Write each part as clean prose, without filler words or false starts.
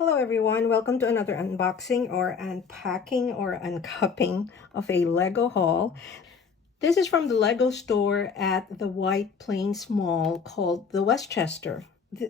Hello everyone, welcome to another unboxing or unpacking or uncupping of a Lego haul. This is from the Lego store at the White Plains Mall called the Westchester.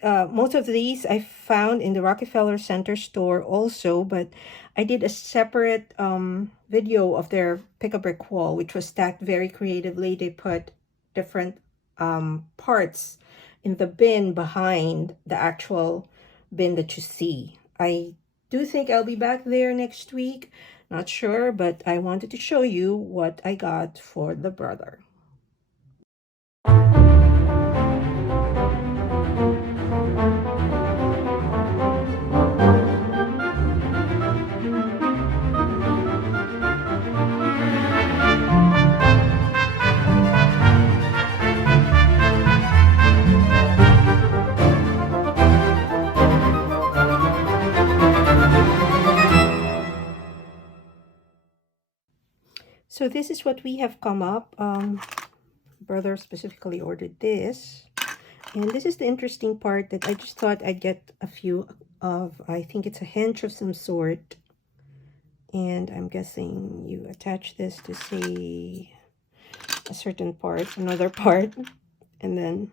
Most of these I found in the Rockefeller Center store also, but I did a separate video of their pick-a-brick wall, which was stacked very creatively. They put different parts in the bin behind the actual bin that you see. I do think I'll be back there next week. Not sure, but I wanted to show you what I got for the brother. So this is what we have come up. Brother specifically ordered this. And this is the interesting part that I just thought I'd get a few of. I think it's a hinge of some sort. And I'm guessing you attach this to, say, a certain part, another part, and then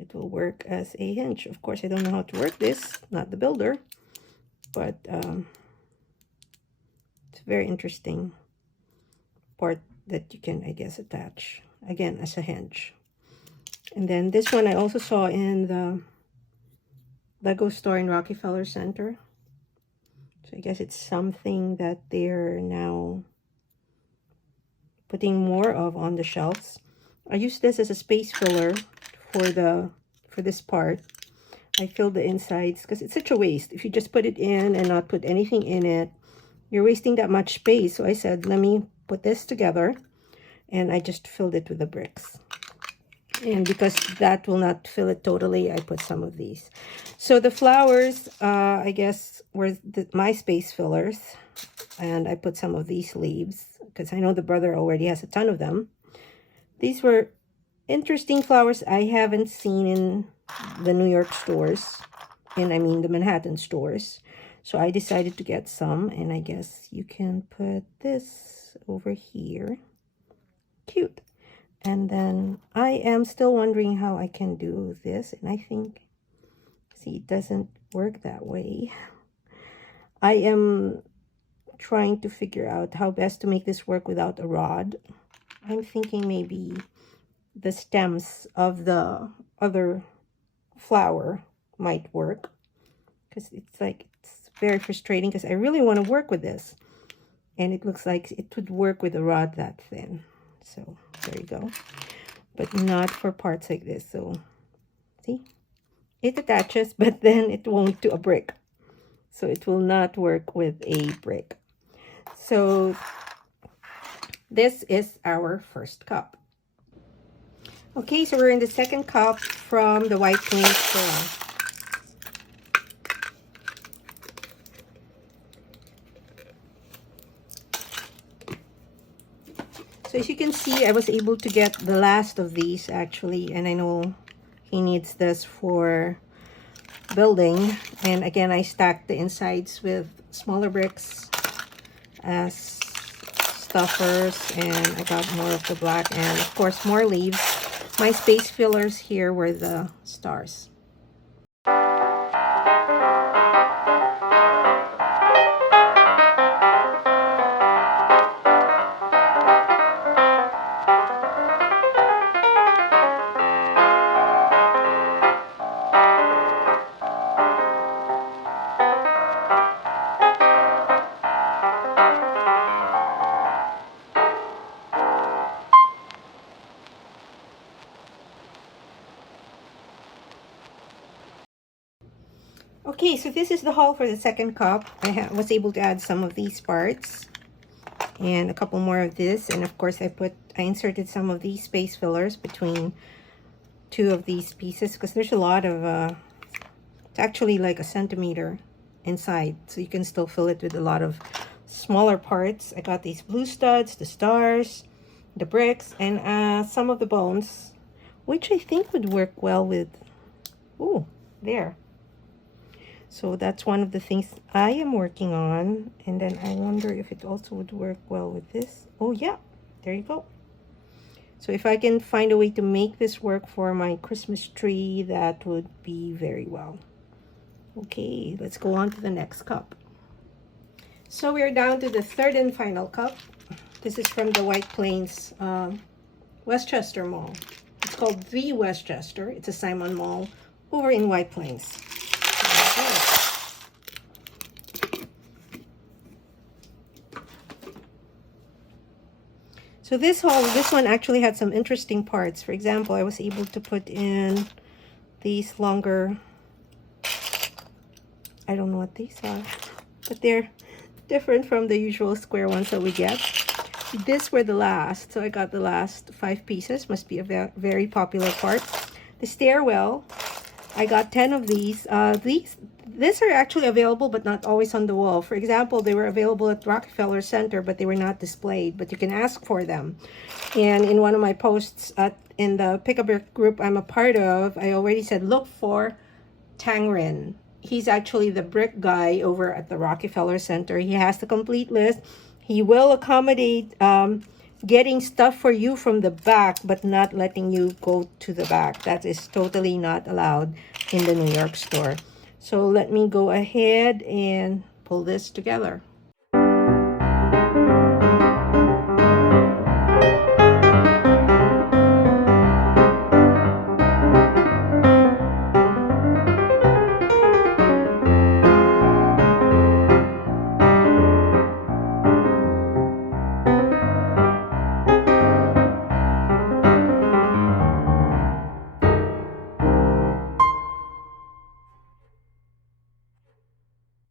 it will work as a hinge. Of course, I don't know how to work this, not the builder, but it's a very interesting part that you can, I guess, attach again as a hinge. And then this one I also saw in the Lego store in Rockefeller Center. So I guess it's something that they're now putting more of on the shelves. I use this as a space filler for this part. I filled the insides because it's such a waste. If you just put it in and not put anything in it, you're wasting that much space. So I said, let me put this together, and I just filled it with the bricks. And because that will not fill it totally, I put some of these. So the flowers, I guess, were my space fillers. And I put some of these leaves because I know the brother already has a ton of them. These were interesting flowers I haven't seen in the New York stores. And I mean the Manhattan stores. So I decided to get some. And I guess you can put this over here. Cute. And then I am still wondering how I can do this. And I think, see, it doesn't work that way. I am trying to figure out how best to make this work without a rod. I'm thinking maybe the stems of the other flower might work. Because it's very frustrating because I really want to work with this. And it looks like it would work with a rod that thin. So there you go, but not for parts like this. So see, it attaches, but then it won't to a brick, so it will not work with a brick. So this is our first cup. Okay, so we're in the second cup from the White Plains store. So as you can see, I was able to get the last of these actually, and I know he needs this for building. And again, I stacked the insides with smaller bricks as stuffers, and I got more of the black and of course more leaves. My space fillers here were the stars. Okay, so this is the haul for the second cup. I was able to add some of these parts and a couple more of this, and of course I inserted some of these space fillers between two of these pieces because there's a lot of it's actually like a centimeter inside, so you can still fill it with a lot of smaller parts. I got these blue studs, the stars, the bricks, and some of the bones, which I think would work well with, ooh, there. So that's one of the things I am working on. And then I wonder if it also would work well with this. Oh yeah, there you go. So if I can find a way to make this work for my Christmas tree, that would be very well. Okay, let's go on to the next cup. So we're down to the third and final cup. This is from the White Plains Westchester Mall. It's called the Westchester. It's a Simon Mall over in White Plains. So this one actually had some interesting parts. For example, I was able to put in these longer, I don't know what these are, but they're different from the usual square ones that we get. These were the last, so I got the last 5 pieces. Must be a very popular part. The stairwell, I got 10 of these. These are actually available, but not always on the wall. For example, they were available at Rockefeller Center, but they were not displayed, but you can ask for them. And in one of my posts in the Pick-a Brick group I'm a part of, I already said, look for Tangrin. He's actually the brick guy over at the Rockefeller Center. He has the complete list. He will accommodate getting stuff for you from the back, but not letting you go to the back. That is totally not allowed in the New York store. So let me go ahead and pull this together.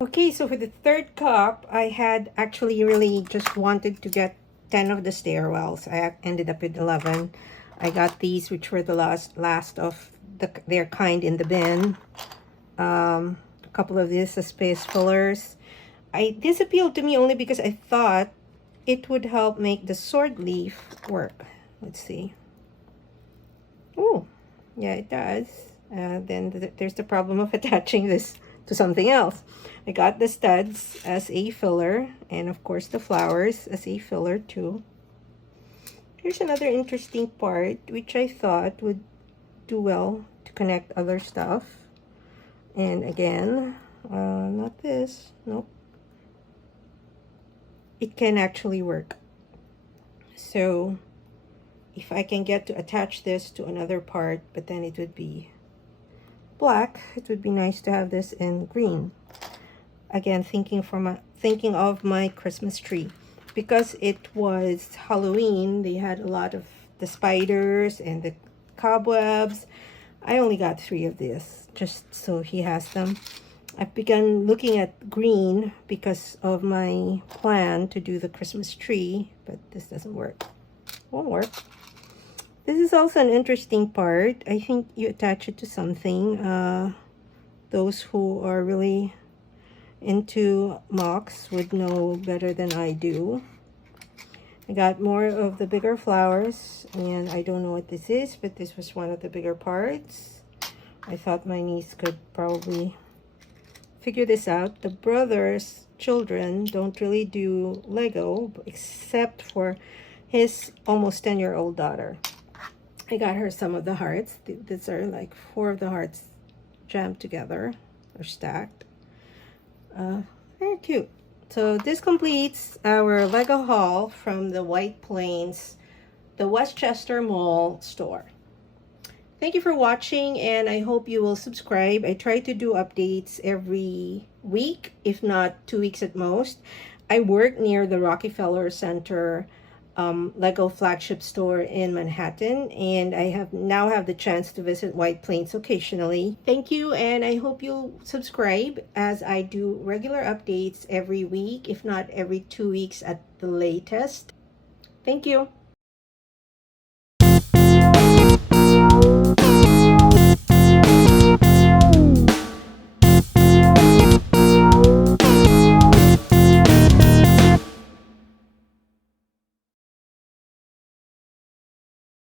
Okay, so for the third cup, I had actually really just wanted to get 10 of the stairwells. I ended up with 11. I got these, which were the last of their kind in the bin. A couple of these space fillers. This appealed to me only because I thought it would help make the sword leaf work. Let's see. Oh, yeah, it does. Then there's the problem of attaching this to something else. I got the studs as a filler, and of course the flowers as a filler too. Here's another interesting part, which I thought would do well to connect other stuff. And again, not this, nope. It can actually work. So if I can get to attach this to another part, but then it would be black, it would be nice to have this in green. Again, thinking of my Christmas tree. Because it was Halloween, they had a lot of the spiders and the cobwebs. I only got 3 of this, just so he has them. I've begun looking at green because of my plan to do the Christmas tree, but this doesn't work. Won't work. This is also an interesting part. I think you attach it to something. Those who are really into mocks would know better than I do. I got more of the bigger flowers, and I don't know what this is, but this was one of the bigger parts. I thought my niece could probably figure this out. The brother's children don't really do Lego, except for his almost 10-year-old daughter. I got her some of the hearts. These are like 4 of the hearts jammed together or stacked. Very cute. So this completes our Lego haul from the White Plains, the Westchester Mall store. Thank you for watching, and I hope you will subscribe. I try to do updates every week, if not 2 weeks at most. I work near the Rockefeller Center Lego flagship store in Manhattan, and I now have the chance to visit White Plains occasionally. Thank you, and I hope you'll subscribe, as I do regular updates every week, if not every 2 weeks at the latest. Thank you.